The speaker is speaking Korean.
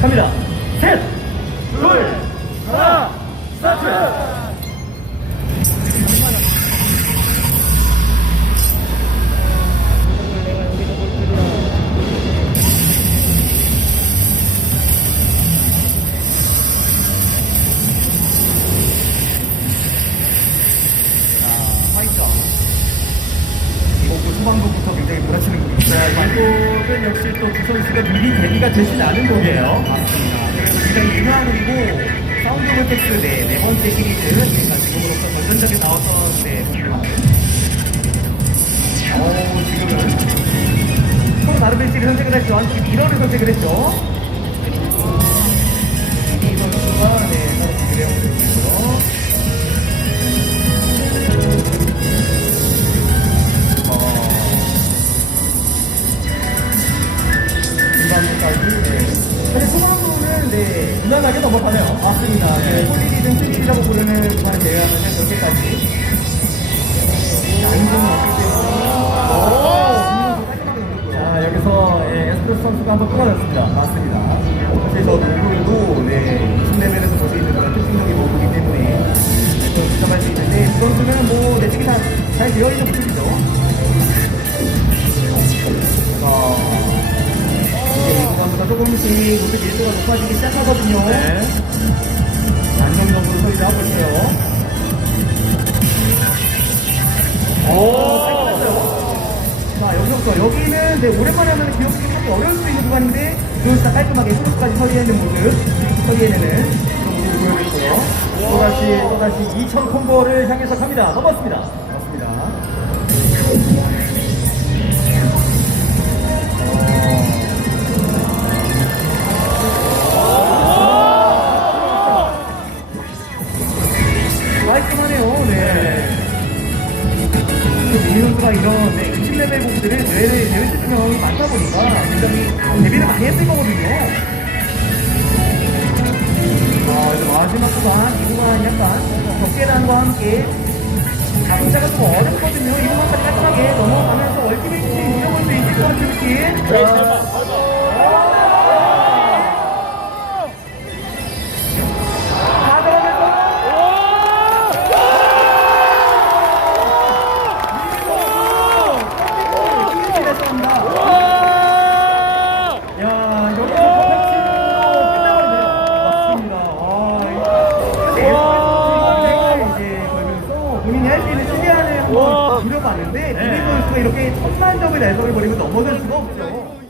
갑니다. 셋, 둘, 하나, 스타트! 역시 또 두 선수가 미리 대비가 되진 않은 곡이에요. 맞습니다. 굉장히 유명한 곡이고 사운드 볼텍스 네, 네 번째 시리즈 그러니까 지금으로서 전전적에 나왔던 네, 어 지금은 서로 다른 배치를 선택을 했죠. 한쪽이 미러를 선택을 했죠. 이 선수가 네, 무난하게 넘어가네요. 맞습니다. 네. 홀리리든 트리라고 부르는 중간 대회하면은 그렇게까지 양심은 없기 때문에 자, 여기서 예, 에스프레소 선수가 한번 끊어졌습니다. 맞습니다. 사실 저 농구에도 네, 20레벨에서 볼수 있는 그런 특징적인 모습이기 때문에 네, 또 지적할 수 있는데 이 선수는 뭐 내치기 다 잘 되어 있는 모습이죠. 조금씩 모습 밀도가 높아지기 시작하거든요. 안정적으로 소리를 하고 있어요. 오. 자, 여기부터 여기는 네, 오랜만에 하면 기억이 하기 어려울 수 있는 구간인데 그것을 깔끔하게 후루까지 처리해내는 모습, 처리해내는 모습을 보여줬고요. 또다시, 또다시 2000 콤보를 향해서 갑니다. 넘었습니다. 넘었습니다. 이 선수가 이런 네, 20레벨 곡들을 대회를 대회 수준이 많다 보니까 굉장히 데뷔를 많이 했을 거거든요. 아, 이제 마지막 구간, 이 구간 약간 적계단과 함께 자동차가 좀 어렵거든요. 이 구간까지 깔끔하게 넘어가면 이뤄봤는데 비밀 보이스가 이렇게 천만 점의 날성을 버리고 넘어설 수가 없죠.